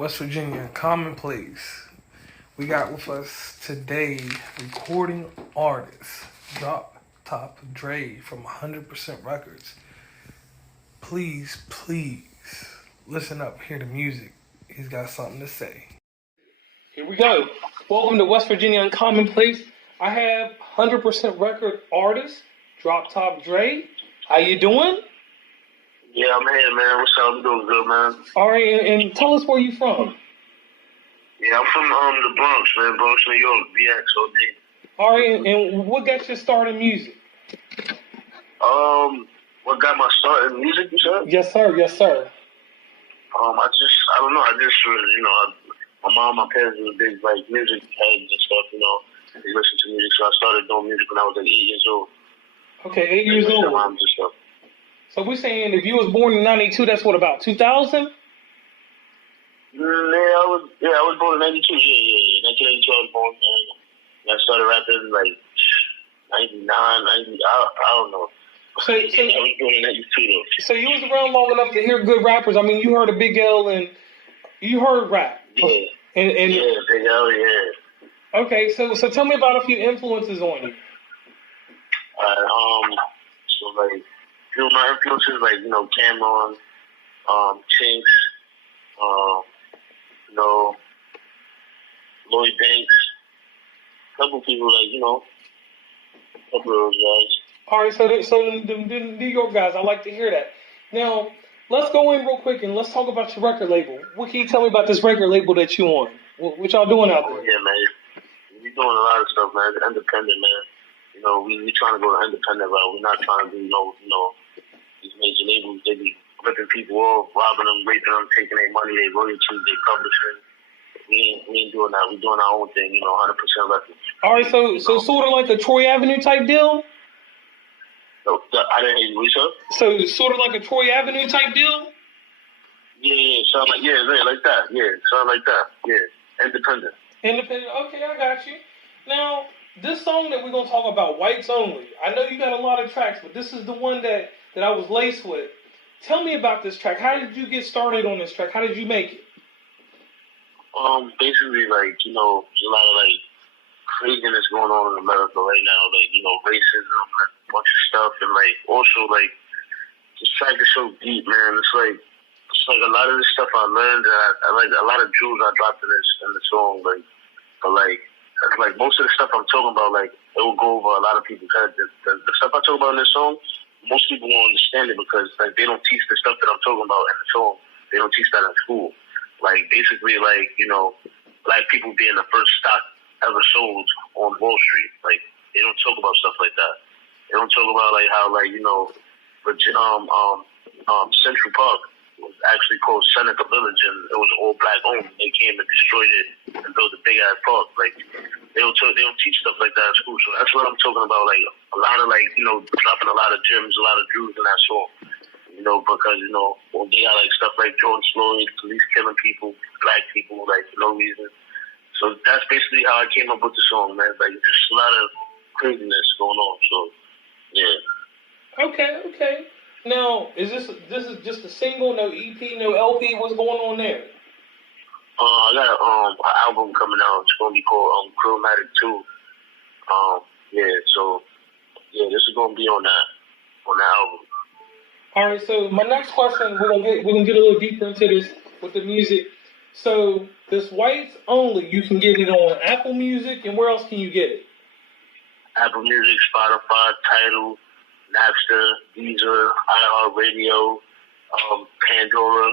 West Virginia, commonplace. We got with us today recording artist Droptopdre Dre from 100% Records. Please listen up, hear the music. He's got something to say. Here we go. Welcome to West Virginia and Commonplace. I have 100% Record artist Droptopdre Dre. How you doing? Yeah, I'm here, man. What's up? I'm doing good, man. All right, and tell us where you from. Yeah, I'm from the Bronx, man. Bronx, New York. BXOD. All right, and what got you started in music? What got my start in music, you said? Yes, sir. Yes, sir. I don't know. I just was, my mom, my parents were big, like, music heads and stuff, They listened to music, so I started doing music when I was, like, 8 years old. Okay, 8 years old. Moms and stuff. So we're saying if you was born in 92, that's what, about 2000? Yeah, I was born in 92. Yeah. 1992 I was born, and I started rapping, like, 99, 90, I don't know. So I was born in 92, though. So you was around long enough to hear good rappers. I mean, you heard a Big L and you heard rap. Yeah. And yeah, Big L, yeah. Okay, so tell me about a few influences on you. So, like, a few of my influences, like, Cameron, Chinks, Lloyd Banks, a couple people, like, a couple of those guys. All right, so the New York guys, I like to hear that. Now, let's go in real quick and let's talk about your record label. What can you tell me about this record label that you on? What y'all doing out there? Yeah, man. We doing a lot of stuff, man. It's independent, man. We trying to go the independent route. We're not trying to do, these major labels. They be ripping people off, robbing them, raping them, taking their money, their royalties, their publishing. We ain't doing that. We're doing our own thing, 100% records. All right, so sort of like a Troy Avenue type deal? No, I didn't hear you, sir. So sort of like a Troy Avenue type deal? Yeah, sound like like that. Yeah, sound like that. Yeah, independent. Independent. Okay, I got you. Now, this song that we're gonna talk about, Whites Only. I know you got a lot of tracks, but this is the one that I was laced with. Tell me about this track. How did you get started on this track? How did you make it? Basically, like, there's a lot of, like, craziness going on in America right now, like, racism and a bunch of stuff, and, like, also, like, this track is so deep, man. It's like a lot of this stuff I learned, and I like a lot of jewels I dropped in the song, like, but, like, most of the stuff I'm talking about, like, it will go over a lot of people's heads. The stuff I talk about in this song, most people won't understand it because, like, they don't teach the stuff that I'm talking about in the song. They don't teach that in school. Like, basically, like, black people being the first stock ever sold on Wall Street. Like, they don't talk about stuff like that. They don't talk about, like, how, like, Central Park was actually called Seneca Village, and it was all black owned. They came and destroyed it and built a big ass park. Like, they don't teach stuff like that in school. So that's what I'm talking about. Like, a lot of, like, dropping a lot of gems, a lot of jewels in that song. Because, when they got, like, stuff like George Floyd, police killing people, black people, like, for no reason. So that's basically how I came up with the song, man. Like, just a lot of craziness going on. So, yeah. Okay. Now, this is just a single, no EP, no LP? What's going on there? I got an album coming out. It's gonna be called Chromatic 2. This is gonna be on that album. All right. So my next question, we're gonna get a little deeper into this with the music. So this Whites Only, you can get it on Apple Music, and where else can you get it? Apple Music, Spotify, Tidal, Napster, Deezer, iHeartRadio, Pandora,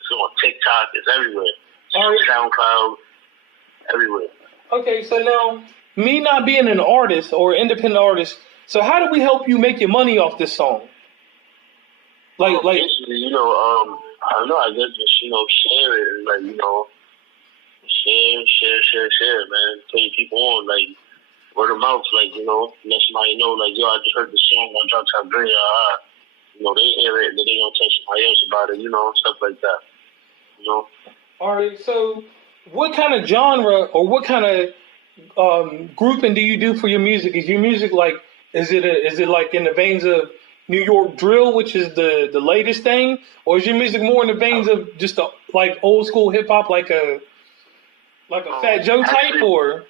it's on TikTok, it's everywhere. SoundCloud, everywhere. Okay, so now, me not being an artist or independent artist, so how do we help you make your money off this song? Basically, I don't know, I guess just, share it and, like, share, man. Tell your people on, like, word of mouth, like, let somebody know, like, yo, I just heard the song on Droptopdre Dre, they hear it, and then they gonna tell somebody else about it, stuff like that, All right, so what kind of genre or what kind of grouping do you do for your music? Is your music, like, is it like in the veins of New York drill, which is the latest thing, or is your music more in the veins of just like old school hip hop, like a Fat Joe type, or?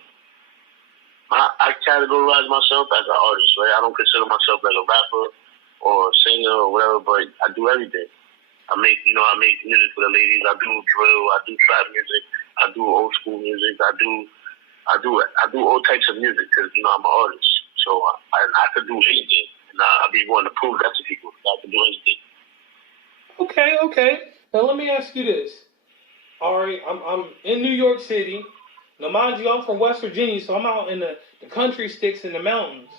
I categorize myself as an artist, right? I don't consider myself like a rapper or a singer or whatever, but I do everything. I make music for the ladies. I do drill. I do trap music. I do old school music. I do all types of music because I'm an artist. So I could do anything, and I'll be wanting to prove that to people. I can do anything. Okay. Now let me ask you this. All right, I'm in New York City. Now, mind you, I'm from West Virginia, so I'm out in the country sticks in the mountains.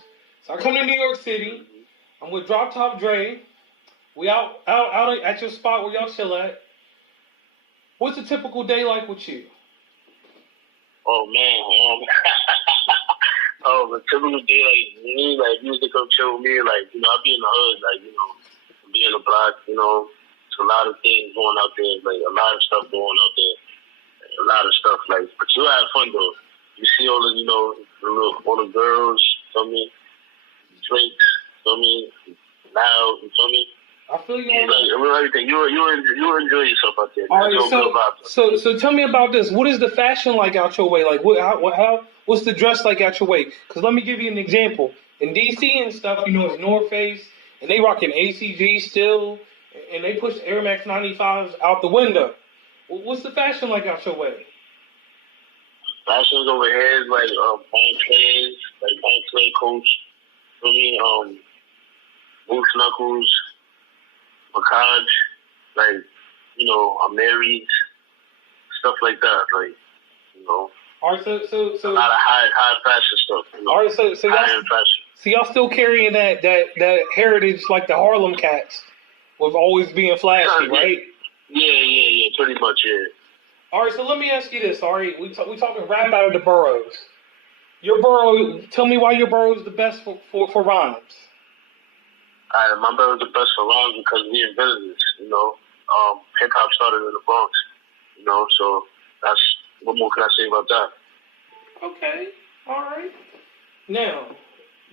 So I come to New York City. I'm with Droptopdre Dre. We out at your spot where y'all chill at. What's a typical day like with you? Oh man, the typical day like me, like music come chill with me, like I be in the hood, like be in the block, it's a lot of things going out there, like a lot of stuff going out there. A lot of stuff, like, but you have fun though. You see all the, all the girls, feel me? Drinks, feel me? Loud, you feel me? I feel you. Like, everything. You enjoy yourself out there. All right, so tell me about this. What is the fashion like out your way? Like, what's the dress like out your way? Because let me give you an example. In DC and stuff, it's North Face, and they rocking ACG still, and they push Air Max 95s out the window. What's the fashion like out your way? Fashion's over here is like Moncler Coach, for me, Moose Knuckles, Macaj, like, Amiri, stuff like that, like, All right, so a lot of high fashion stuff. All right, so high-end fashion. So y'all still carrying that heritage like the Harlem Cats, with always being flashy, right? Yeah, pretty much, yeah. All right, so let me ask you this. All right, we talking rap out of the boroughs. Your borough, tell me why your borough is the best for rhymes. My borough is the best for rhymes because we invented this, hip hop started in the Bronx, so what more can I say about that? Okay, all right. Now,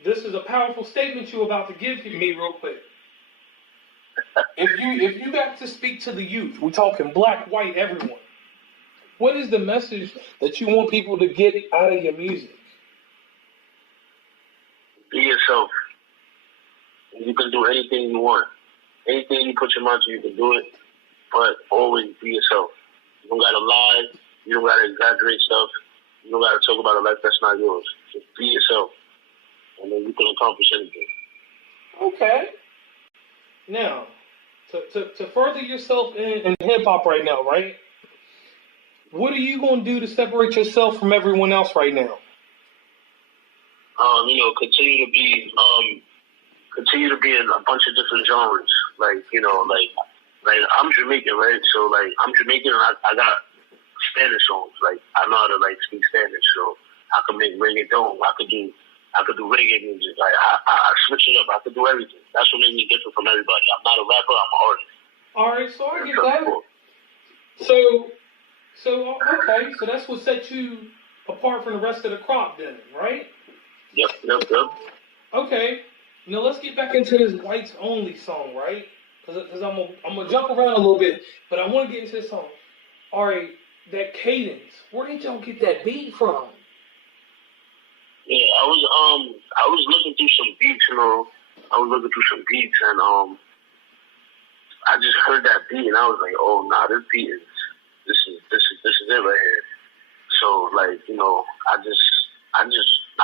this is a powerful statement you're about to give me real quick. If you got to speak to the youth, we're talking black, white, everyone. What is the message that you want people to get out of your music? Be yourself. You can do anything you want. Anything you put your mind to, you can do it. But always be yourself. You don't gotta lie. You don't gotta exaggerate stuff. You don't gotta talk about a life that's not yours. Just be yourself, and then you can accomplish anything. Okay. Now, to further yourself in hip hop right now, right? What are you gonna do to separate yourself from everyone else right now? Continue to be in a bunch of different genres. Like I'm Jamaican, right? So like I'm Jamaican, and I got Spanish songs. Like I know how to speak Spanish, so I can make reggaeton. I could do reggae music. Like I switch it up. I could do everything. That's what makes me different from everybody. I'm not a rapper. I'm an artist. All right, so I get that. So okay, so that's what sets you apart from the rest of the crop, then, right? Yep. Okay, now let's get back into this whites only song, right? Because I'm gonna jump around a little bit, but I want to get into this song. All right, that cadence. Where did y'all get that beat from? Yeah, I was looking through some beats, and I just heard that beat, and I was like, oh nah, this beat is this is it right here. So I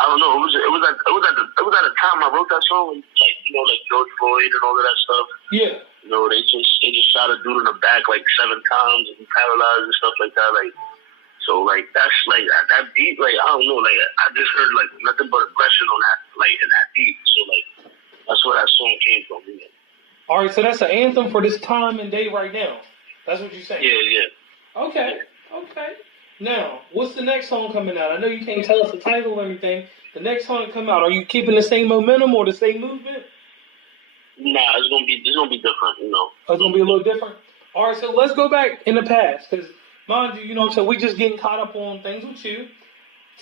don't know. It was at a time I wrote that song, like George Floyd and all of that stuff. Yeah. They just shot a dude in the back 7 times and he paralyzed and stuff like that. So that's that beat. I don't know. I just heard nothing but aggression on that in that beat. So that's where that song came from. Yeah. All right. So that's an anthem for this time and day right now. That's what you're saying. Yeah. Okay. Now, what's the next song coming out? I know you can't tell us the title or anything. The next song come out, are you keeping the same momentum or the same movement? Nah, it's gonna be different, Oh, it's gonna be a little different. All right, so let's go back in the past, because mind you, so we just getting caught up on things with you.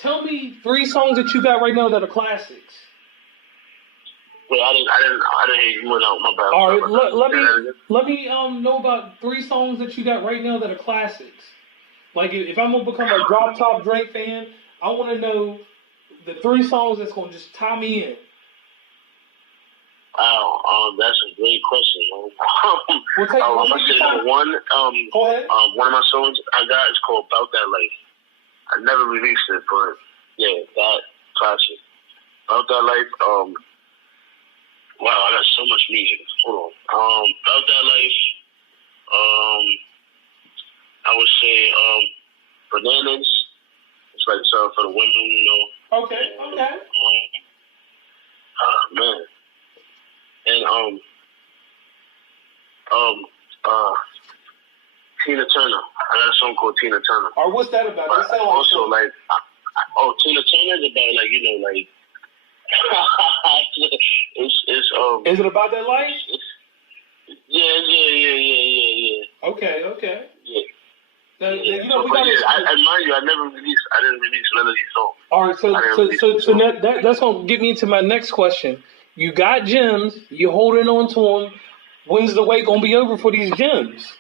Tell me 3 songs that you got right now that are classics. Wait, I didn't hear you went out. My bad. All right, let me know about 3 songs that you got right now that are classics. Like if I'm gonna become a Droptopdre Dre fan, I want to know the 3 songs that's gonna just tie me in. Wow, that's a great question, man. I'm gonna say number one. Go ahead. One of my songs I got is called "About That Life." I never released it, but yeah, that classic. "About That Life." Wow, I got so much music. Hold on. "About That Life." I would say "Bananas." It's like something for the women, you know. Okay. Man. And Tina Turner. I got a song called Tina Turner. Or what's that about? But also, like, Tina Turner is about, like, you know, like, it's Is it about that life? Yeah. Okay. Yeah. You know, I mind you, I didn't release none of these songs. All right, so that's gonna get me into my next question. You got gems, you holding on to them. When's the wait gonna be over for these gems?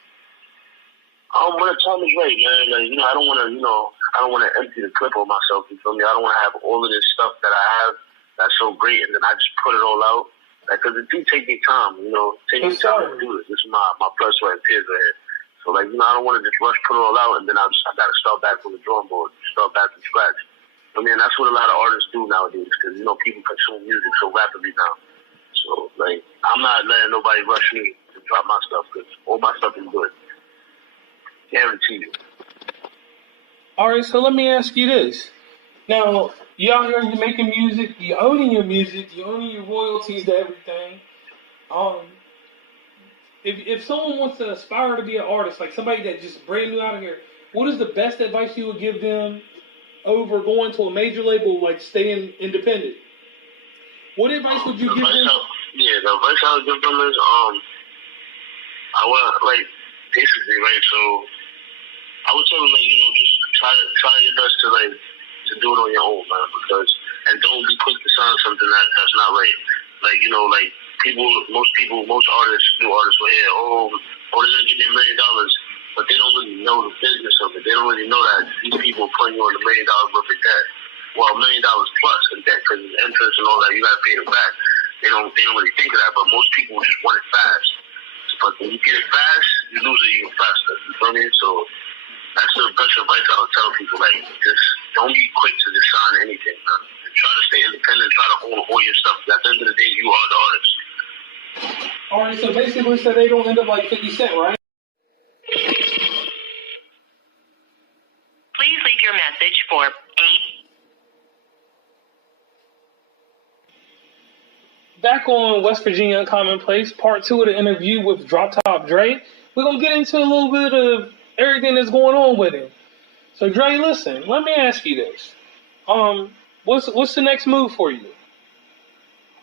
When the time is right, man. Like, you know, I don't want to empty the clip on myself. You feel me? I don't want to have all of this stuff that I have that's so great, and then I just put it all out. Like, because it do take me time, you know, time to do this. This is my blood, sweat, and tears right here. So, like, you know, I don't want to just rush, put it all out, and then I got to start back from the drawing board, start back from scratch. I mean, that's what a lot of artists do nowadays, because, you know, people consume music so rapidly now. So, like, I'm not letting nobody rush me to drop my stuff, because all my stuff is good. Guarantee you. All right, so let me ask you this. Now, you out here, you're making music, you're owning your music, you're owning your royalties to everything. If someone wants to aspire to be an artist, like somebody that just brand new out of here, what is the best advice you would give them over going to a major label, like staying independent? What advice would you give them? The advice I would give them is, I want, like, basically, right, so I would tell them, like, you know, just try your best to do it on your own, man, and don't be quick to sign something that's not right. Like, you know, like, most artists, new artists will hear, they're going to give me $1 million, but they don't really know the business of it. They don't really know that these people are putting you on $1 million worth of debt. Well, $1 million plus in debt, because it's interest and all that, you got to pay them back. They don't really think of that, but most people just want it fast. But when you get it fast, you lose it even faster. You feel me? So that's the best advice I would tell people. Like, just don't be quick to just sign anything, man. Try to stay independent. Try to own all your stuff. At the end of the day, you are the artist. All right, so basically, so they don't end up like 50 Cent, right? Please leave your message for 8. Back on West Virginia Uncommon Place, part 2 of the interview with Droptopdre Dre. We're going to get into a little bit of everything that's going on with him. So, Dre, listen, let me ask you this. What's the next move for you?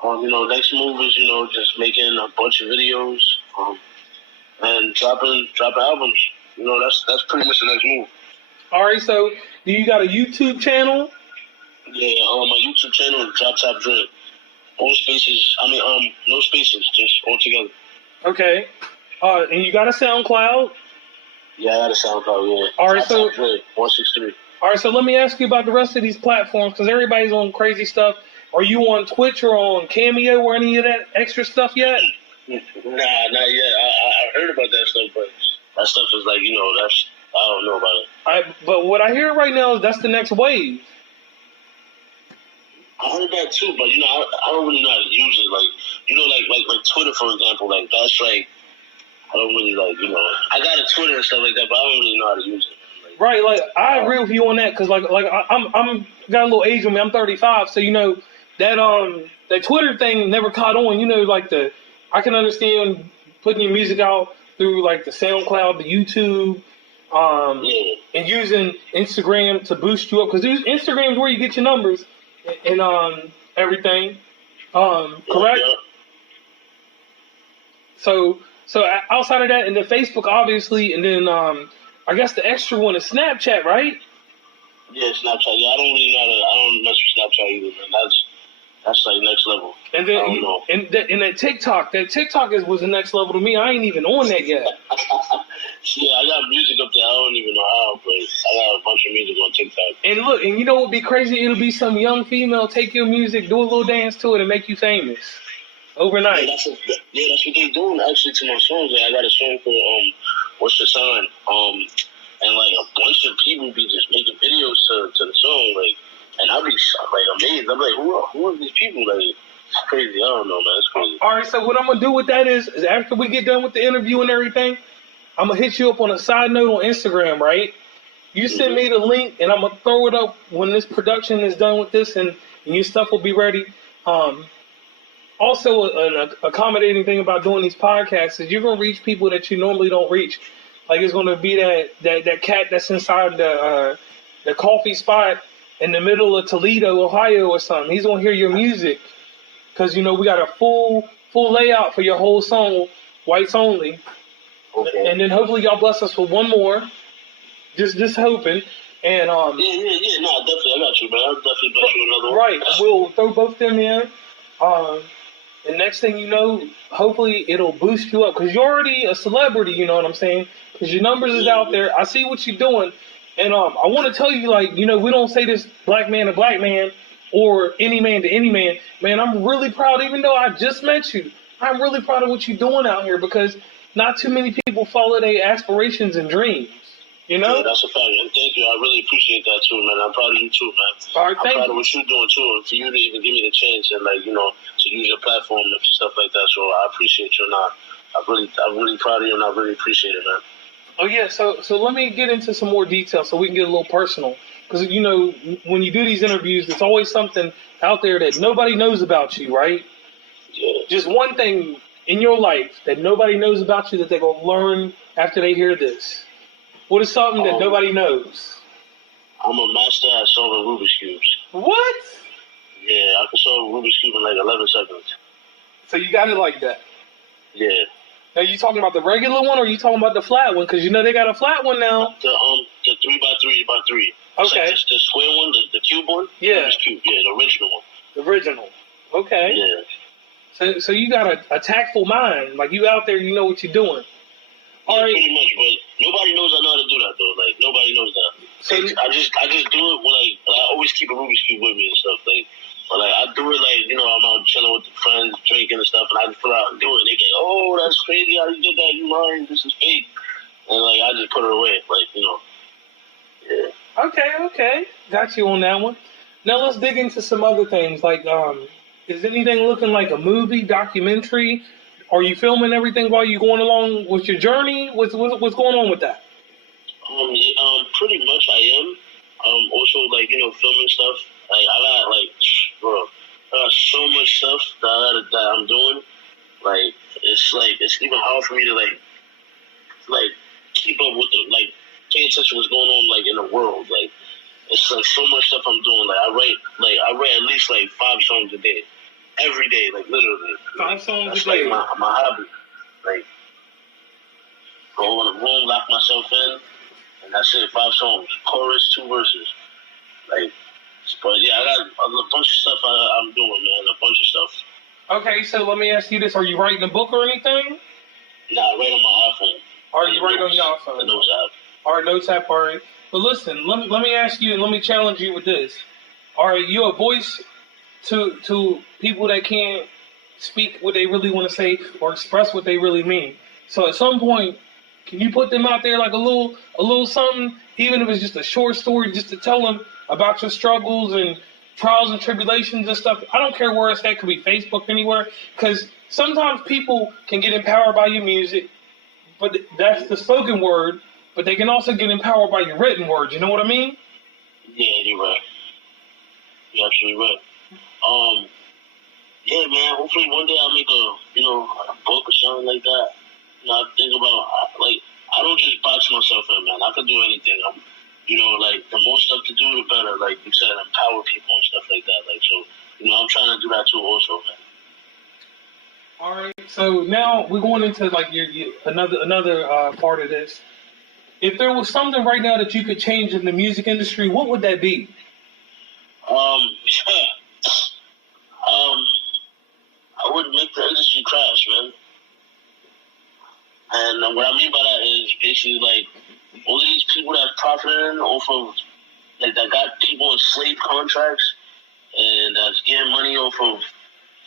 Next move is, just making a bunch of videos, and dropping albums. That's pretty much the next move. All right, so do you got a YouTube channel? Yeah, my YouTube channel is Droptopdre Dre. All spaces. No spaces, just all together. Okay. And you got a SoundCloud? Yeah, I got a SoundCloud, yeah. All right, so Dre, 163. All right, so let me ask you about the rest of these platforms, because everybody's on crazy stuff. Are you on Twitch or on Cameo or any of that extra stuff yet? Nah, not yet. I heard about that stuff, but that stuff is like, I don't know about it. But what I hear right now is that's the next wave. I heard that too, but I don't really know how to use it. Like Twitter, for example, like that's like I don't really I got a Twitter and stuff like that, but I don't really know how to use it. Right, like I agree with you on that, because like I'm got a little age on me. I'm 35, so that Twitter thing never caught on. I can understand putting your music out through like the SoundCloud, the YouTube, and using Instagram to boost you up, because Instagram is where you get your numbers and everything. Correct? Yeah. So outside of that, and then Facebook, obviously, and then I guess the extra one is Snapchat, right? Yeah, Snapchat. Yeah, I don't mess with Snapchat either, man. That's like next level. And then, I don't know. and that TikTok was the next level to me. I ain't even on that yet. Yeah, I got music up there. I don't even know how, but I got a bunch of music on TikTok. And look, and you know what would be crazy? It'll be some young female take your music, do a little dance to it, and make you famous overnight. Yeah, that's what they doing actually to my songs. Like, I got a song for What's the Sign? And like a bunch of people be just making videos to the song, like, and I'll be like amazed. I'm like, who are these people? Like, it's crazy. I don't know, man. It's crazy. All right, so what I'm gonna do with that is after we get done with the interview and everything, I'm gonna hit you up on a side note on Instagram, right? You send me the link, and I'm gonna throw it up when this production is done with this, and your stuff will be ready. Also, an accommodating thing about doing these podcasts is you're gonna reach people that you normally don't reach. Like it's gonna be that cat that's inside the coffee spot in the middle of Toledo, Ohio, or something. He's gonna hear your music because you know we got a full layout for your whole song, whites only. Okay. And then hopefully y'all bless us with one more. Just hoping. And Yeah. No, definitely. I got you, man. I'll definitely bless you another one. Right. We'll throw both them in. The next thing you know, hopefully it'll boost you up because you're already a celebrity. You know what I'm saying? Because your numbers is out there. I see what you're doing, and I want to tell you, like, you know, we don't say this black man to black man or any man to any man. Man, I'm really proud. Even though I just met you, I'm really proud of what you're doing out here because not too many people follow their aspirations and dreams. You know? Yeah, that's a fact. And thank you. I really appreciate that too, man. I'm proud of you too, man. All right, I'm proud of what you're doing too, and for you to even give me the chance and like, you know, to use your platform and stuff like that. So I appreciate you, and I'm really proud of you, and I really appreciate it, man. Oh yeah, so let me get into some more details so we can get a little personal. Because you know, when you do these interviews, there's always something out there that nobody knows about you, right? Yeah. Just one thing in your life that nobody knows about you that they're gonna learn after they hear this. What is something that nobody knows? I'm a master at solving Rubik's Cubes. What? Yeah, I can solve Rubik's Cube in like 11 seconds. So you got it like that? Yeah. Are you talking about the regular one or are you talking about the flat one? Because you know they got a flat one now. The 3x3x3. Okay. Like the square one, the cube one? Yeah. Rubik's Cube, yeah, the original one. The original. Okay. Yeah. So you got a tactful mind. Like you out there, you know what you're doing. Yeah, pretty much, but nobody knows I know how to do that though. Like nobody knows that. So I just do it when like I always keep a Rubik's Cube with me and stuff. Like, but like I do it like, you know, I'm out chilling with the friends, drinking and stuff, and I just pull out and do it. And they get, oh, that's crazy how you did that. You lying? This is fake. And like I just put it away. Like, you know. Yeah. Okay. Got you on that one. Now let's dig into some other things. Like, is anything looking like a movie, documentary? Are you filming everything while you're going along with your journey? What's going on with that? Pretty much I am. Also like, you know, filming stuff. Like I got so much stuff that I'm doing. Like it's even hard for me to like keep up with pay attention to what's going on like in the world. Like it's like so much stuff I'm doing. Like I write at least like 5 songs a day. Every day, like literally. 5 songs That's a day. Like my hobby. Like go in a room, lock myself in, and that's it. 5 songs, chorus, 2 verses. Like, but yeah, I got a bunch of stuff I'm doing, man. A bunch of stuff. Okay, so let me ask you this: are you writing a book or anything? Nah, I write on my iPhone. Are you writing on your iPhone? The Notes app. All right, Notes app. All right. But listen, let me ask you and let me challenge you with this. Are you a voice to people that can't speak what they really want to say or express what they really mean? So at some point, can you put them out there like a little something, even if it's just a short story, just to tell them about your struggles and trials and tribulations and stuff? I don't care where it's at. It could be Facebook, anywhere. Because sometimes people can get empowered by your music, but that's the spoken word. But they can also get empowered by your written words. You know what I mean? Yeah, you're right. You're absolutely right. Yeah, man. Hopefully one day I'll make a book or something like that. You know, I think about I don't just box myself in, man. I can do anything. Like the more stuff to do, the better. Like you said, empower people and stuff like that. Like so, I'm trying to do that too, also, man. All right. So now we're going into like your another part of this. If there was something right now that you could change in the music industry, what would that be? basically like all of these people that profiting off of like that got people on slave contracts and that's getting money off of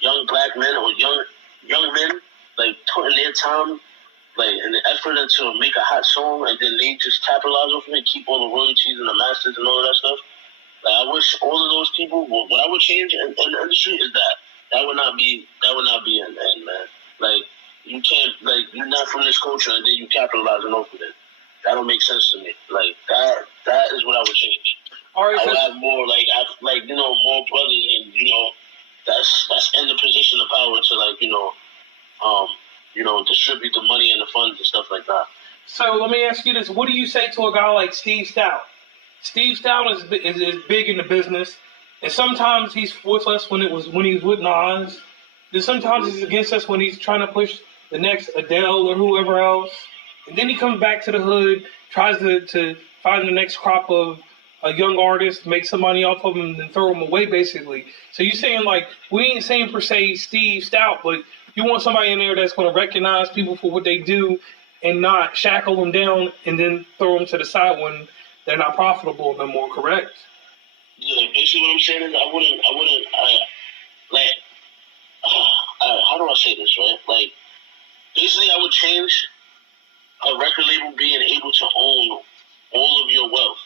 young black men or young men like putting their time like and the effort into make a hot song and then they just capitalize off of it, keep all the royalties and the masters and all of that stuff. Like I wish all of those people. What I would change in the industry is that would not be an end, man. Like you can't like you're not from this culture and then you capitalizing off of it. That don't make sense to me. Like that is what I would change. All right, I would have more more brothers and that's in the position of power to distribute the money and the funds and stuff like that. So let me ask you this: what do you say to a guy like Steve Stout? Steve Stout is big in the business, and sometimes he's with us when he's with Nas. Then sometimes he's against us when he's trying to push the next Adele or whoever else. And then he comes back to the hood, tries to find the next crop of a young artist, make some money off of him, and throw him away, basically. So you're saying, like, we ain't saying per se Steve Stout, but you want somebody in there that's going to recognize people for what they do and not shackle them down and then throw them to the side when they're not profitable no more, correct? Yeah, basically what I'm saying is how do I say this, right? Like, basically I would change a record label being able to own all of your wealth,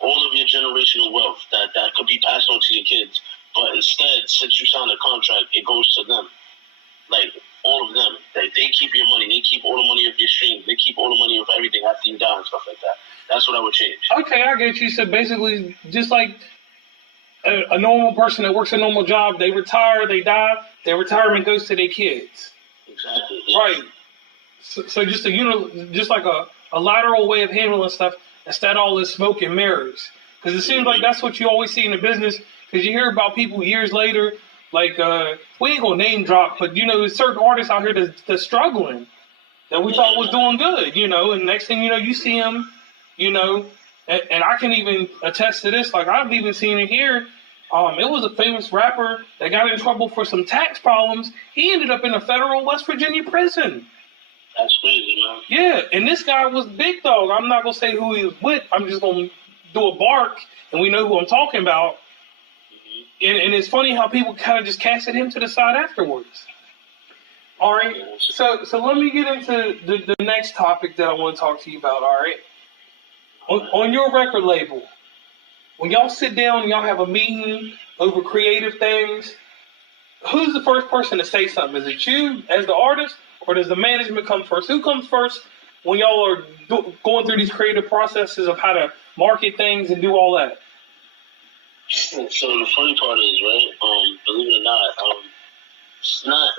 all of your generational wealth that could be passed on to your kids. But instead, since you signed a contract, it goes to them. Like, all of them. Like, they keep your money. They keep all the money of your streams. They keep all the money of everything after you die and stuff like that. That's what I would change. Okay, I get you. So basically, just like a normal person that works a normal job, they retire, they die, their retirement goes to their kids. Exactly. Yeah. Right. So just just like a lateral way of handling stuff instead of all this smoke and mirrors. Because it seems like that's what you always see in the business. Because you hear about people years later, like, we ain't going to name drop, but, there's certain artists out here that's struggling that we thought was doing good, and next thing you know, you see them, and I can even attest to this. Like, I've even seen it here. It was a famous rapper that got in trouble for some tax problems. He ended up in a federal West Virginia prison. That's crazy, man. Yeah, and this guy was big dog. I'm not going to say who he was with. I'm just going to do a bark, and we know who I'm talking about. Mm-hmm. And it's funny how people kind of just casted him to the side afterwards. All right, so let me get into the next topic that I want to talk to you about, all right? On your record label, when y'all sit down and y'all have a meeting over creative things, who's the first person to say something? Is it you as the artist, or does the management come first? Who comes first when y'all are going through these creative processes of how to market things and do all that? So the funny part is, right? Believe it or not,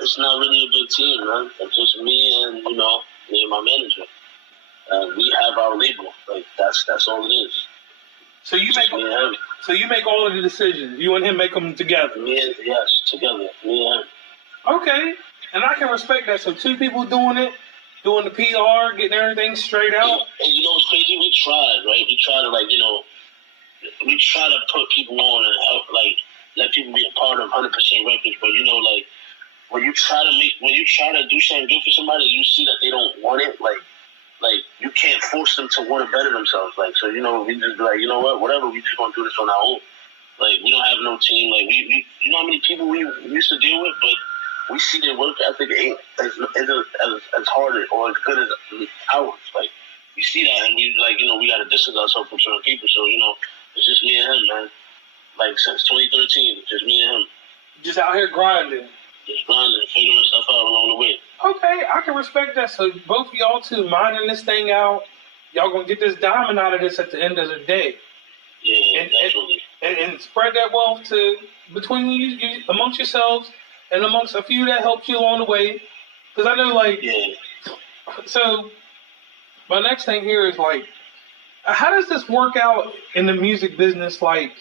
it's not really a big team, man. It's just me and me and my manager. We have our label. Like that's all it is. So you make all of the decisions. You and him make them together. Yes, together. Me and him. Okay, and I can respect that. So two people doing it, doing the PR, getting everything straight out. And what's crazy? We tried, right? We tried to we try to put people on and help, like let people be a part of 100% Records. But when you try to do something good for somebody, you see that they don't want it, like you can't force them to want to better themselves. Like, so, we just be like, whatever, we just gonna do this on our own. Like, we don't have no team. Like, we how many people we used to deal with, but we see their work ethic ain't as hard or as good as ours. Like, we see that and we we gotta distance ourselves from certain people. So, it's just me and him, man. Like, since 2013, just me and him. Just out here grinding. Just grinding, figuring stuff out along the way. Okay, I can respect that. So both of y'all two minding this thing out. Y'all gonna get this diamond out of this at the end of the day. Yeah, definitely. And spread that wealth between you amongst yourselves and amongst a few that helped you along the way. Because I know, So my next thing here is how does this work out in the music business? Like,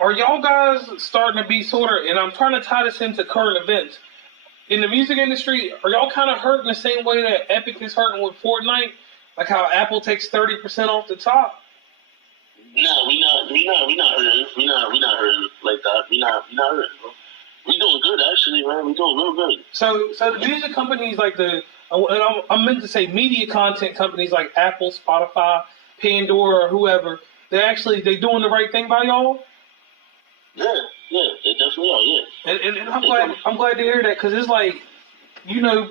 are y'all guys starting to be and I'm trying to tie this into current events. In the music industry, are y'all kind of hurting the same way that Epic is hurting with Fortnite? Like how Apple takes 30% off the top? No, we not hurting. We not hurting like that. We not hurting, bro. We doing good, actually, man. We doing real good. So the music companies like and I'm meant to say media content companies like Apple, Spotify, Pandora, or whoever, they doing the right thing by y'all. Yeah, they definitely are. Yeah. And I'm glad to hear that, because it's like,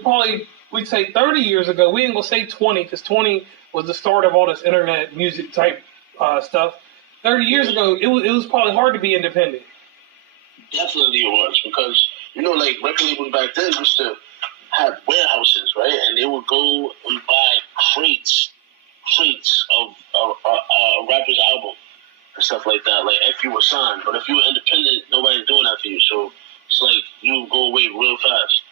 probably we'd say 30 years ago, we ain't gonna say 20, because 20 was the start of all this internet music type stuff. 30 years ago, it was probably hard to be independent. Definitely it was, because, like record labels back then used to have warehouses, right? And they would go and buy crates of a rapper's album and stuff like that, like if you were signed. But if you were independent, nobody's doing that for you. So it's like you go away real fast.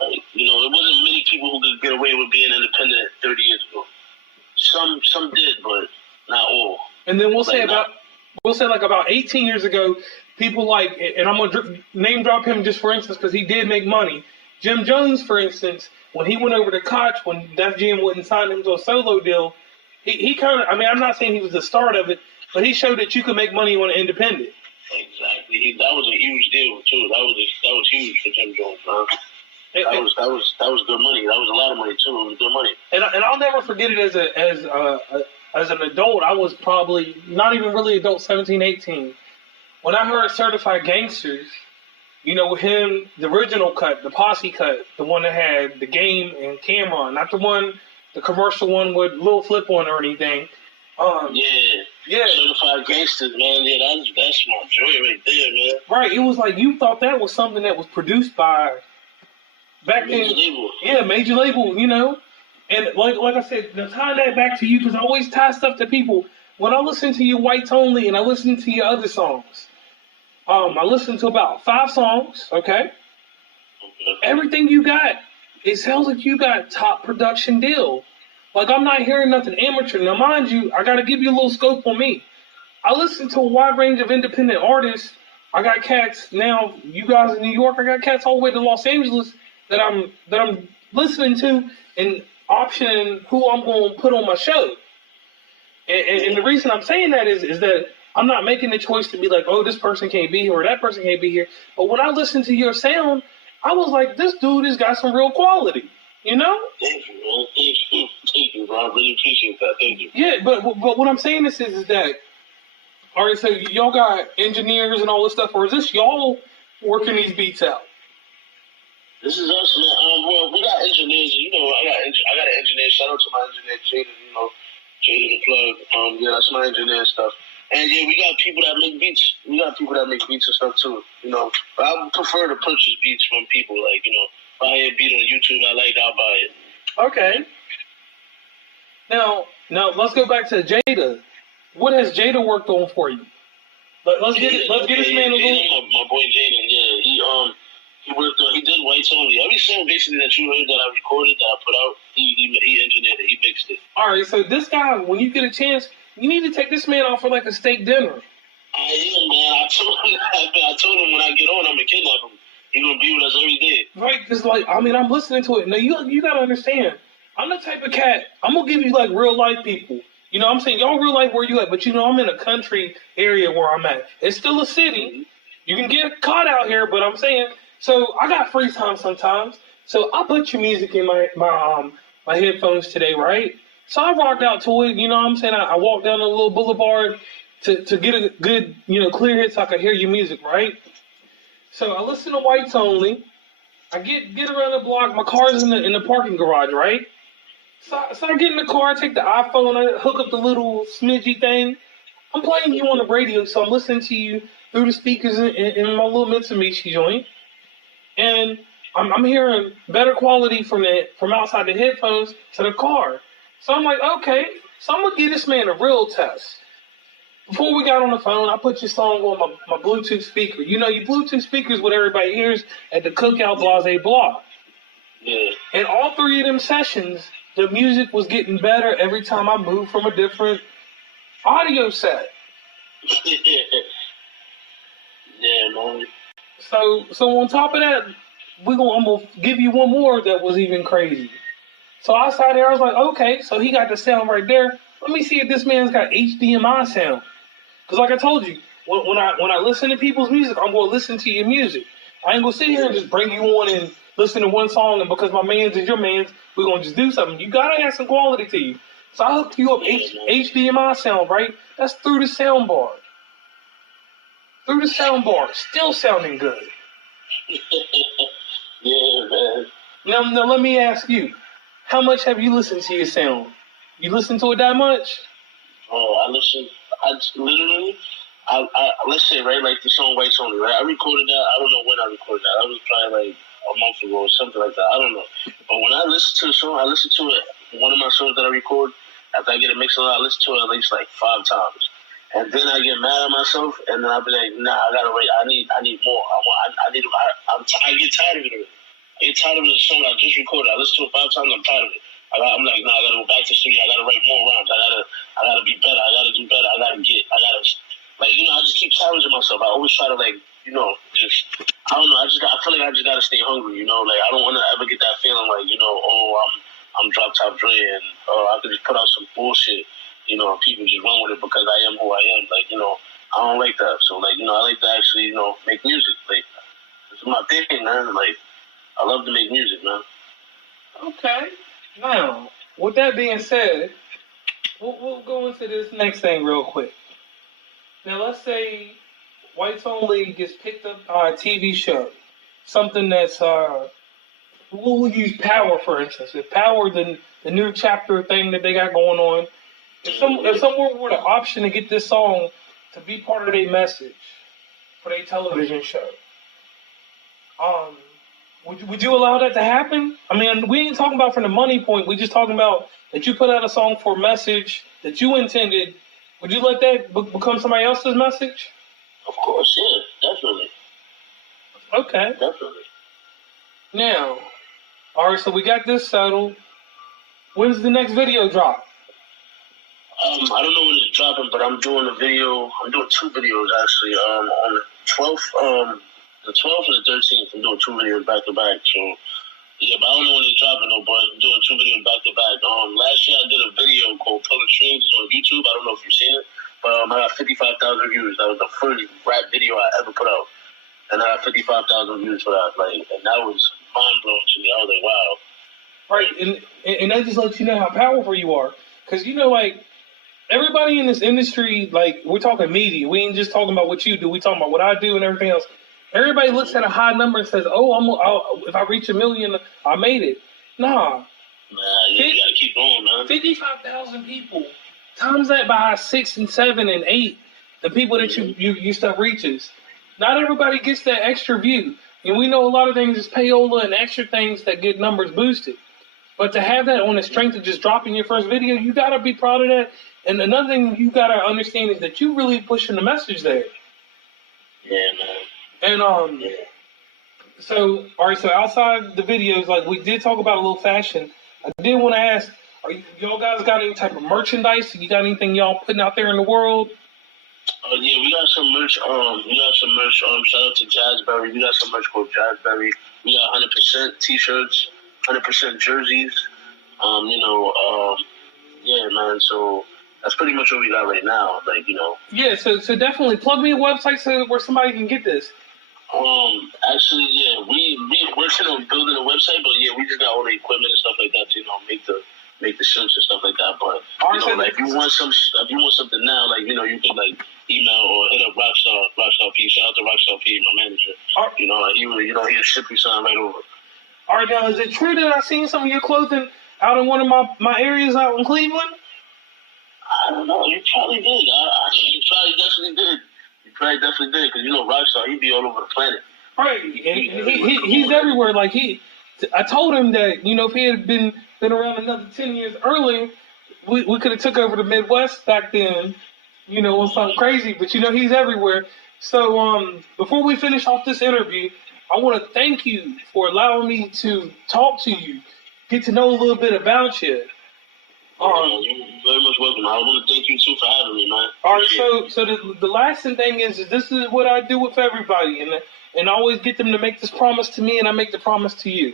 Like, it wasn't many people who could get away with being independent 30 years ago. Some did, but not all. And then we'll say like about 18 years ago, people like, and I'm gonna name drop him just for instance because he did make money. Jim Jones, for instance, when he went over to Koch, when Def Jam wouldn't sign him to a solo deal, he kind of, I'm not saying he was the start of it, but he showed that you could make money on an independent. Exactly. That was a huge deal too. That was huge for Jim Jones, man. That was good money. That was a lot of money too. It was good money. And I'll never forget it as an adult. I was probably not even really adult, 17, 18. When I heard Certified Gangsters, with him, the original cut, the posse cut, the one that had the Game and Cameron, not the commercial one with Lil Flip on or anything. Yeah. Certified Gangsters, man. Yeah, that's my joy right there, man. Right. It was like you thought that was something that was produced by back then. Major label. Yeah, major label, And like I said, to tie that back to you, because I always tie stuff to people. When I listen to your Whites Only and I listen to your other songs, I listened to about 5 songs, okay? Everything you got, it sounds like you got top production deal. Like, I'm not hearing nothing amateur. Now, mind you, I got to give you a little scope on me. I listen to a wide range of independent artists. I got cats now, you guys in New York, I got cats all the way to Los Angeles that I'm listening to and optioning who I'm going to put on my show. And the reason I'm saying that is that I'm not making the choice to be like, oh, this person can't be here or that person can't be here. But when I listened to your sound, I was like, this dude has got some real quality, Thank you, man. Thank you, bro. I really appreciate that. Thank you. Yeah, but what I'm saying is that, all right, so y'all got engineers and all this stuff, or is this y'all working these beats out? This is us, man. Well, we got engineers. I got an engineer. Shout out to my engineer, Jaden. Jaden the plug. Yeah, that's my engineer and stuff. And yeah, we got people that make beats. We got people that make beats and stuff too. But I prefer to purchase beats from people. Like, if I hear a beat on YouTube I like, I'll buy it. Okay. Now let's go back to Jada. What has Jada worked on for you? Let's get this man a little. My boy Jaden, yeah, he did Whites Only. Every song basically that you heard that I recorded, that I put out, he engineered it, he mixed it. All right, so this guy, when you get a chance, you need to take this man out for like a steak dinner. I am, man. I told him when I get on, I'm gonna kidnap him. He's gonna be with us every day. Right, because I'm listening to it. Now you gotta understand, I'm the type of cat, I'm gonna give you like real life people. I'm saying, y'all real life where you at, but I'm in a country area where I'm at. It's still a city. You can get caught out here, but I'm saying, so I got free time sometimes. So I put your music in my headphones today, right? So I rocked out to it, what I'm saying? I walked down a little boulevard to get a good, clear hit so I could hear your music, right? So I listen to Whites Only. I get around the block. My car's in the parking garage, right? So I get in the car, I take the iPhone, I hook up the little smidgy thing. I'm playing you on the radio, so I'm listening to you through the speakers in my little Mitsubishi joint. And I'm hearing better quality from outside the headphones to the car. So I'm like, okay, so I'm going to give this man a real test. Before we got on the phone, I put your song on my Bluetooth speaker. Your Bluetooth speakers, what everybody hears at the Cookout Blase Block. Yeah. And all 3 of them sessions, the music was getting better every time I moved from a different audio set. Yeah, man. So on top of that, I'm gonna give you one more that was even crazy. So I sat there, I was like, okay, so he got the sound right there. Let me see if this man's got HDMI sound. Because like I told you, when I listen to people's music, I'm going to listen to your music. I ain't gonna sit here and just bring you on and listen to one song, and because my man's is your man's, we're gonna just do something. You gotta have some quality to you. So I hooked you up HDMI sound, right? That's through the sound bar. Through the sound bar, still sounding good. Yeah, man. Now let me ask you, how much have you listened to your sound? You listen to it that much? Oh, let's say, right, like the song White Only, right? I recorded that. I don't know when I recorded that. That was probably like a month ago or something like that. I don't know. But when I listen to the song, I listen to it. One of my songs that I record, after I get a mix on, I listen to it at least like 5 times. And then I get mad at myself, and then I'll be like, nah, I gotta wait. I need more. I get tired of it. I get tired of the song I just recorded. I listen to it 5 times. I'm tired of it. I'm like, nah, I gotta go back to the studio. I gotta write more rhymes. I gotta be better. I gotta do better. I just keep challenging myself. I always try to I don't know. I feel like I just gotta stay hungry. Like I don't want to ever get that feeling like, I'm Droptopdre Dre and I could just put out some bullshit, and people just run with it because I am who I am. I don't like that. So I like to actually, make music. Like this is my thing, man. Like I love to make music, man. Okay. Now, with that being said, we'll go into this next thing real quick. Now, let's say Whites Only gets picked up by a TV show, something that's we'll use Power for instance. If Power, the new chapter thing that they got going on, if someone were to option to get this song to be part of their message for their television show, would you allow that to happen? I mean, we ain't talking about from the money point. We just talking about that you put out a song for a message that you intended. Would you let that become somebody else's message? Of course, yeah, definitely. Okay. Definitely. Now, all right, so we got this settled. When's the next video drop? I don't know when it's dropping, but I'm doing a video. I'm doing 2 videos actually. On the 12th, the 12th and the 13th, I'm doing 2 videos back to back. So yeah, but I don't know when it's dropping though. But I'm doing 2 videos back to back. Last year I did a video called Public Streams on YouTube. I don't know if you've seen it, but I got 55,000 views. That was the first rap video I ever put out, and I got 55,000 views for that. And that was mind blowing to me. I was like, wow. Right, and that just lets you know how powerful you are, because everybody in this industry, we're talking media. We ain't just talking about what you do. We talking about what I do and everything else. Everybody looks at a high number and says, "Oh, if I reach 1 million, I made it." Nah. You gotta keep going, man. 55,000 people times that by 6 and 7 and 8. The people that you stuff reaches. Not everybody gets that extra view, and we know a lot of things is payola and extra things that get numbers boosted. But to have that on the strength of just dropping your first video, you gotta be proud of that. And another thing you gotta understand is that you really pushing the message there. Yeah, man. And so all right, so outside the videos, we did talk about a little fashion. I did want to ask, y'all guys got any type of merchandise? You got anything y'all putting out there in the world? Yeah, we got some merch. Shout out to Jazzberry. We got some merch called Jazzberry. We got 100% t-shirts, 100% jerseys. Yeah, man. So that's pretty much what we got right now. Yeah, so definitely plug me a website where somebody can get this. Actually, yeah, we working on building a website, but yeah, we just got all the equipment and stuff like that to make the shirts and stuff like that. But if you want something now, you can email or hit up Rockstar P. Shout out to Rockstar P, my manager. He'll ship you something right over. All right, now is it true that I seen some of your clothing out in one of my areas out in Cleveland? I don't know. You probably did. You probably definitely did. Because Rockstar, he'd be all over the planet. Right, and he's everywhere. I told him that if he had been around another 10 years earlier, we could have took over the Midwest back then. Or something crazy. But he's everywhere. So before we finish off this interview, I want to thank you for allowing me to talk to you, get to know a little bit about you. You're very much welcome. I want to thank you too for having me, man. All right, so the last thing is this is what I do with everybody, and I always get them to make this promise to me, and I make the promise to you.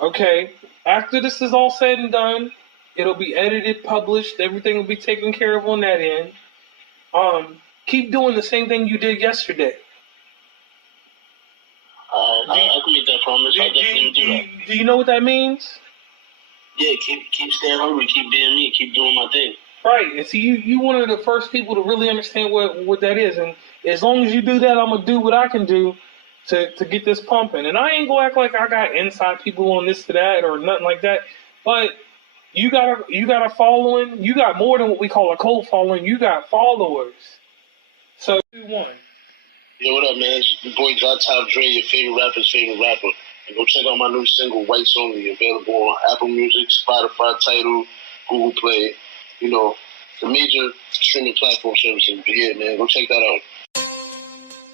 Okay, after this is all said and done, it'll be edited, published, everything will be taken care of on that end. Keep doing the same thing you did yesterday. I can make that promise. I definitely do that. Do you know what that means? Yeah, keep staying hungry, keep being me, keep doing my thing. Right, and see, you one of the first people to really understand what that is, and as long as you do that, I'm gonna do what I can do to get this pumping. And I ain't gonna act like I got inside people on this to that or nothing like that. But you got a following. You got more than what we call a cult following. You got followers. So 2-1. Yo, what up, man? It's your boy Droptopdre Dre, your favorite rapper's favorite rapper. And go check out my new single, Whites Only, available on Apple Music, Spotify, Tidal, Google Play, you know, the major streaming platform services. But yeah, man, go check that out.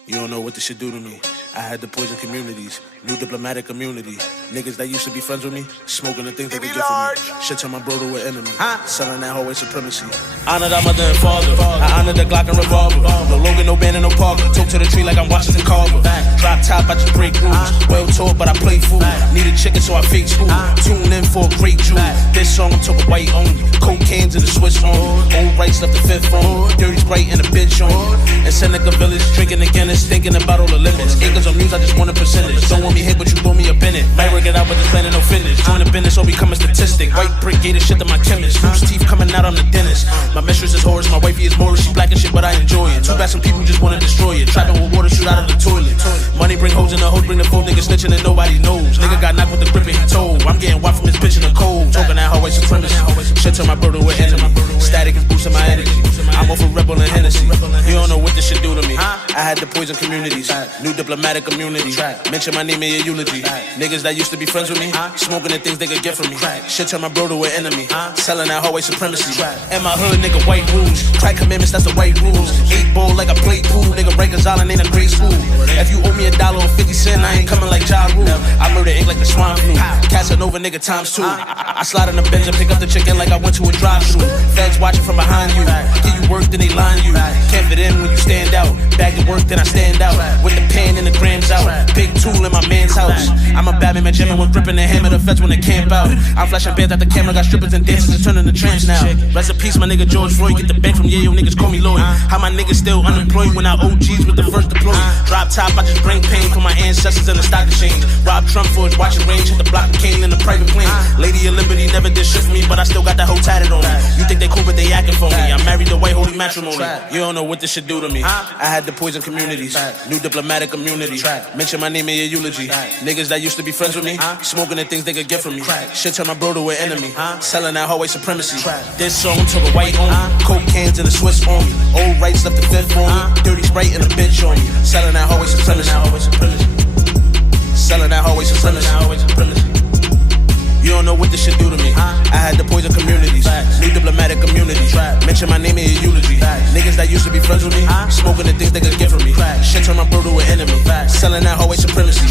You don't know what this should do to me. I had to poison communities, new diplomatic immunity. Niggas that used to be friends with me, smoking the things they could get from me. Shit turn my bro to an enemy, selling that hallway supremacy. Honor that mother and father, I honor the Glock and revolver. No Logan, no Band, and no Parker. Talk to the tree like I'm Washington Carver. Drop top, I just break rules. Well taught, but I play fool. Need a chicken, so I fake school. Tune in for a great jewel. This song I'm talking white only. Cocaine's in the Swiss on. Old rights left the fifth on. Dirty Sprite and a bitch on. In Seneca Village, drinking again, thinking about all the limits. Acres of news, I just want a percentage. Don't want me hit, but you throw me a Bennett. Might work it out, but this plan ain't no finish. Join the business or become a statistic. White brick gator shit to my chemist. Loose teeth coming out, I'm the dentist. My mistress is Horus, my wifey is Morris. She black and shit, but I enjoy it. Too bad some people just wanna destroy it. Trapping with water, shoot out of the toilet. Money bring hoes in the hoes, bring the fold. Nigga snitching and nobody knows. Nigga got knocked with the grip and he told. I'm getting wild from his bitch in the cold. Talking that hallway supremacy. Shit to my brother with enemy. Static is boosting my energy. I'm off a rebel and Hennessy. You don't know what this shit do to me. I had to poison communities, new diplomatic immunity. Mention my name in your eulogy. Niggas that used to be friends with me, smoking the things they could get from me. Shit turn my bro to an enemy, selling that hallway supremacy. In my hood, nigga, white rules. Crack commandments, that's the white rules. 8-ball like I play pool. Nigga, Rikers Island ain't a great school. If you owe me $1.50, I ain't coming like Ja Rule. I murder ink like the swine flu. Casanova, nigga, times 2. I slide in the Benz and pick up the chicken like I went to a drive-thru. Feds watching from behind you. Give you work, then they line you. Can't fit in when you stand out. Back to work, then I stand out. With the pan and the grams out. Big tool in my man's house. I'm a Batman, my Jimmy was gripping the hammer. The feds when they camp out. I'm flashing bands at the camera. Got strippers and dancers and turning to tramps now. Rest in peace, my nigga George Floyd. Get the bank from Yale, niggas call me Lloyd. How my niggas still unemployed when our OGs with the first deploy. Drop top, I just bring pain for my ancestors in the stock exchange. Rob Trump for his watching range. Hit the block of Kane in the private plane. Lady of Liberty never did shit for me, but I still got that whole tatted on me. You think they cool, but they acting for me. I'm married to white holy matrimony. You don't know what this should do to me. I had to poison communities, new diplomatic immunity. Mention my name in your eulogy. Niggas that used to be friends with me, smoking the things they could get from me. Shit turn my bro to an enemy, selling that hallway supremacy. This song took a white on me. Coke cans and a Swiss on me. Old rights left the fifth on me. Dirty Sprite and a bitch on me. Selling that hallway supremacy. Selling that hallway supremacy. You don't know what this shit do to me. I had to poison communities, new diplomatic immunity. Mention my name in your eulogy. Niggas that used to be friends with me, smoking the things they could get from me. Shit turn my bro to an enemy, selling that hallway supremacy.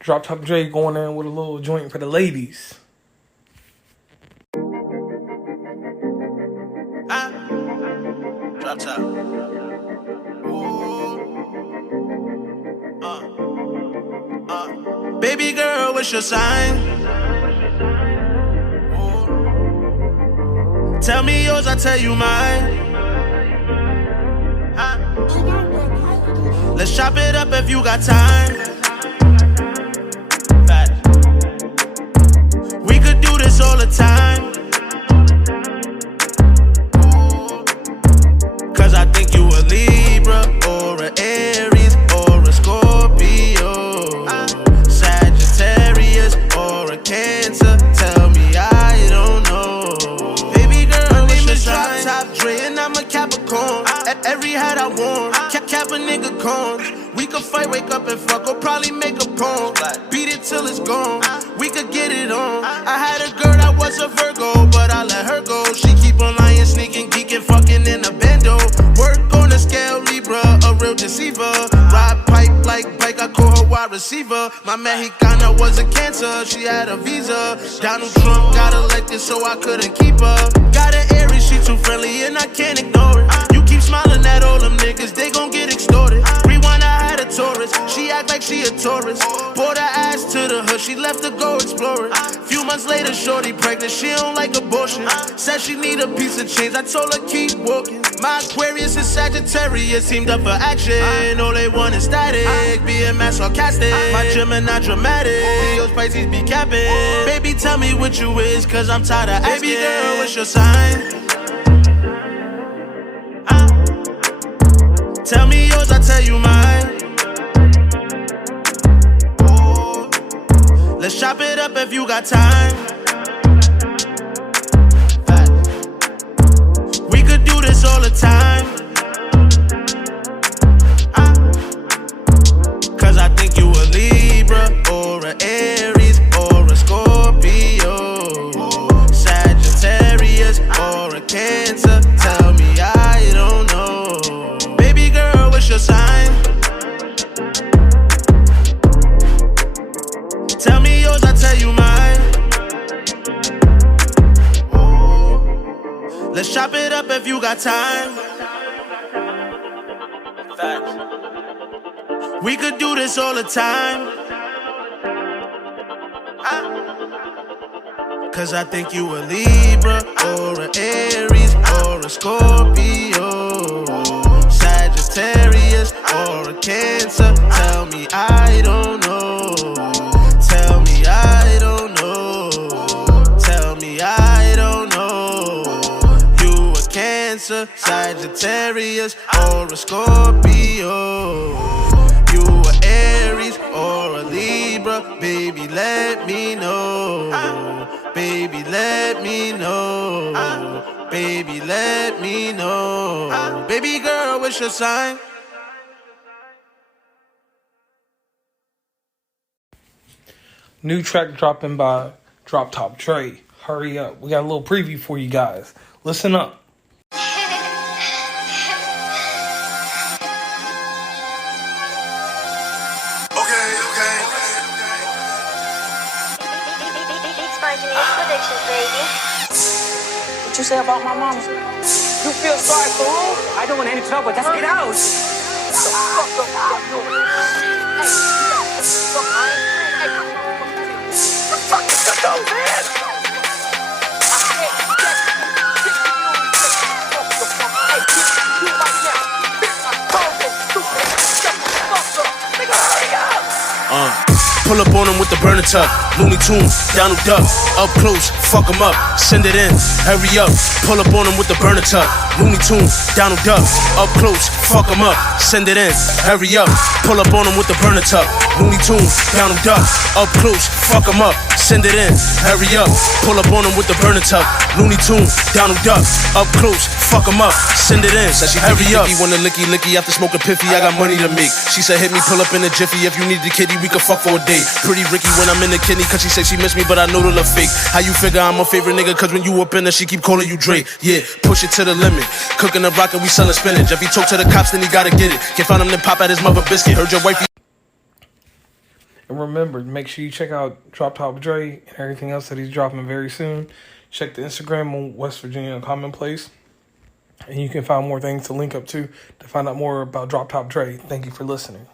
Droptopdre Dre going in with a little joint for the ladies. Drop top. Baby girl, what's your sign? Tell me yours, I tell you mine. Let's chop it up if you got time. We could do this all the time. Cause I think you a Libra or an Aries or a Scorpio, Sagittarius or a Cancer. Tell me I don't know. Baby girl, my name is Droptopdre and I'm a Capricorn. Every hat I worn, cap a nigga corns. We could fight, wake up and fuck, or probably make a poem. Beat it till it's gone, we could get it on. I had a girl that was a Virgo, but I let her go. She keep on lying, sneaking, geeking, fucking in a bando. Work on the scale, Libra, a real deceiver. Ride pipe like bike, I call her wide receiver. My Mexicana was a Cancer, she had a visa. Donald Trump got elected, so I couldn't keep her. Got an Aries, she too friendly, and I can't ignore it. You keep smiling at all them niggas, they gon' get extorted. Rewind, I had a Taurus, she act like she a tourist. Bought her ass to the hood, she left to go exploring. Few months later, shorty pregnant, she don't like abortion. Said she need a piece of change, I told her keep walking. My Aquarius and Sagittarius teamed up for action. All they want is static, being mad sarcastic. My Gemini dramatic, Leo's Pisces be capping. Baby, tell me what you is, cause I'm tired of asking. Baby girl, what's your sign? Tell me yours, I tell you mine. Let's chop it up if you got time. We could do this all the time. Cause I think you a Libra or a Aries or a Scorpio, Sagittarius or a Cancer. Tell me I don't know. Baby girl, what's your sign? Tell me yours, I tell you mine. Let's chop it up if you got time. We could do this all the time. Cause I think you a Libra or a Aries or a Scorpio, Sagittarius or a Cancer. Tell me I don't know. Tell me I don't know. Tell me I don't know. You a Cancer, Sagittarius or a Scorpio. You a Aries or a Libra. Baby, let me know. Baby, let me know. Baby, let me know. Baby girl, what's your sign? New track dropping by Droptopdre Dre. Hurry up. We got a little preview for you guys. Listen up. What you say about my mama? You feel sorry for who? I don't want any trouble. Just get out. Pull up on him with the burner tuck. Looney Tunes, Donald Duck. Up close, fuck him up. Send it in, hurry up. Pull up on him with the burner tuck. Looney Tunes, Donald Duck. Up close, fuck him up. Send it in, hurry up. Pull up on him with the burner tuck. Looney Tunes, Donald Duck. Up close, fuck him up. Send it in, hurry up. Pull up on him with the burner tuck. Looney Tunes, Donald Duck. Up close, fuck him up. Send it in, hurry up. Wanna licky licky after smoking piffy. I got money to make. She said hit me, pull up in a jiffy. If you need the kitty, we can fuck for a day. Pretty Ricky when I'm in the kidney, cause she said she miss me, but I know the love fake. How you figure I'm a favorite nigga, cause when you up in there, she keep calling you Dre. Yeah, push it to the limit. Cooking the rock and we selling spinach. If he talk to the cops, then he gotta get it. Can't find him, then pop at his mother biscuit. Heard your wifey. And remember, make sure you check out Droptopdre Dre and everything else that he's dropping very soon. Check the Instagram on West Virginia Commonplace. And you can find more things to link up to find out more about Droptopdre Dre. Thank you for listening.